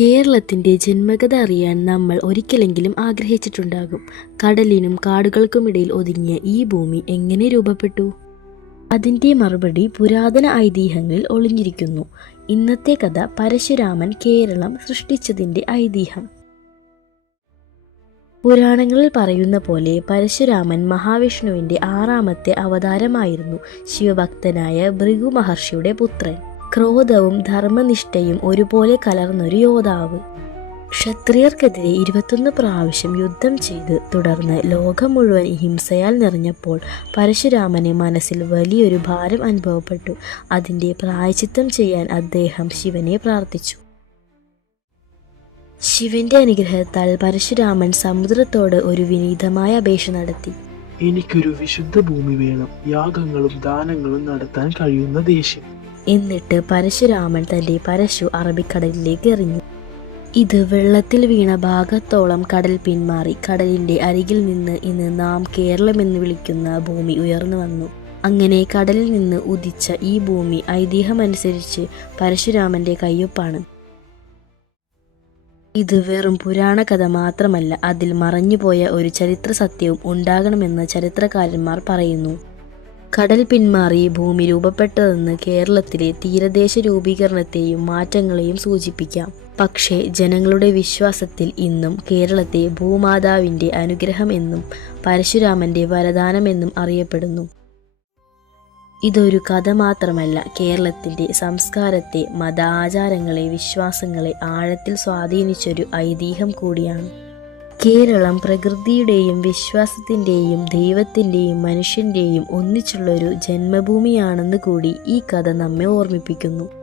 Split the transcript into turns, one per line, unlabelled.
കേരളത്തിന്റെ ജന്മകഥ അറിയാൻ നമ്മൾ ഒരിക്കലെങ്കിലും ആഗ്രഹിച്ചിട്ടുണ്ടാകും. കടലിനും കാടുകൾക്കുമിടയിൽ ഒതുങ്ങിയ ഈ ഭൂമി എങ്ങനെ രൂപപ്പെട്ടു? അതിന്റെ മറുപടി പുരാതന ഐതിഹ്യങ്ങളിൽ ഒളിഞ്ഞിരിക്കുന്നു. ഇന്നത്തെ കഥ പരശുരാമൻ കേരളം സൃഷ്ടിച്ചതിന്റെ ഐതിഹ്യം. പുരാണങ്ങളിൽ പറയുന്ന പോലെ പരശുരാമൻ മഹാവിഷ്ണുവിന്റെ ആറാമത്തെ അവതാരമായിരുന്നു ശിവഭക്തനായ ഭൃഗു മഹർഷിയുടെ പുത്രൻ. ക്രോധവും ധർമ്മനിഷ്ഠയും ഒരുപോലെ കലർന്നൊരു യോദ്ധാവ്. ക്ഷത്രിയർക്കെതിരെ ഇരുപത്തൊന്ന് പ്രാവശ്യം യുദ്ധം ചെയ്ത് തുടർന്ന് ലോകം മുഴുവൻ ഹിംസയാൽ നിറഞ്ഞപ്പോൾ പരശുരാമന് മനസ്സിൽ വലിയൊരു ഭാരം അനുഭവപ്പെട്ടു. അതിന്റെ പ്രായച്ചിത്തം ചെയ്യാൻ അദ്ദേഹം ശിവനെ പ്രാർത്ഥിച്ചു. ശിവന്റെ അനുഗ്രഹത്താൽ പരശുരാമൻ സമുദ്രത്തോട് ഒരു വിനീതമായ അപേക്ഷ നടത്തി.
എനിക്കൊരു വിശുദ്ധ ഭൂമി വേണം. യാഗങ്ങളും ദാനങ്ങളും നടത്താൻ കഴിയുന്ന ദേശം.
എന്നിട്ട് പരശുരാമൻ തന്റെ പരശു അറബിക്കടലിലേക്ക് എറിഞ്ഞു. ഇത് വെള്ളത്തിൽ വീണ ഭാഗത്തോളം കടൽ പിന്മാറി കടലിന്റെ അരികിൽ നിന്ന് ഇന്ന് നാം കേരളം എന്ന് വിളിക്കുന്ന ഭൂമി ഉയർന്നു വന്നു. അങ്ങനെ കടലിൽ നിന്ന് ഉദിച്ച ഈ ഭൂമി ഐതിഹ്യമനുസരിച്ച് പരശുരാമന്റെ കയ്യൊപ്പാണ്. ഇത് വെറും പുരാണ കഥ മാത്രമല്ല അതിൽ മറഞ്ഞുപോയ ഒരു ചരിത്ര സത്യവും ഉണ്ടാകണമെന്ന് ചരിത്രകാരന്മാർ പറയുന്നു. കടൽ പിന്മാറി ഭൂമി രൂപപ്പെട്ടതെന്ന് കേരളത്തിലെ തീരദേശ രൂപീകരണത്തെയും മാറ്റങ്ങളെയും സൂചിപ്പിക്കാം. പക്ഷേ ജനങ്ങളുടെ വിശ്വാസത്തിൽ ഇന്നും കേരളത്തെ ഭൂമാതാവിന്റെ അനുഗ്രഹം എന്നും പരശുരാമന്റെ വരദാനമെന്നും അറിയപ്പെടുന്നു. ഇതൊരു കഥ മാത്രമല്ല കേരളത്തിന്റെ സംസ്കാരത്തെ മത ആചാരങ്ങളെ വിശ്വാസങ്ങളെ ആഴത്തിൽ സ്വാധീനിച്ചൊരു ഐതിഹ്യം കൂടിയാണ്. കേരളം പ്രകൃതിയുടെയും വിശ്വാസത്തിന്റെയും ദൈവത്തിന്റെയും മനുഷ്യന്റെയും ഒന്നിച്ചുള്ളൊരു ജന്മഭൂമിയാണെന്ന് കൂടി ഈ കഥ നമ്മെ ഓർമ്മിപ്പിക്കുന്നു.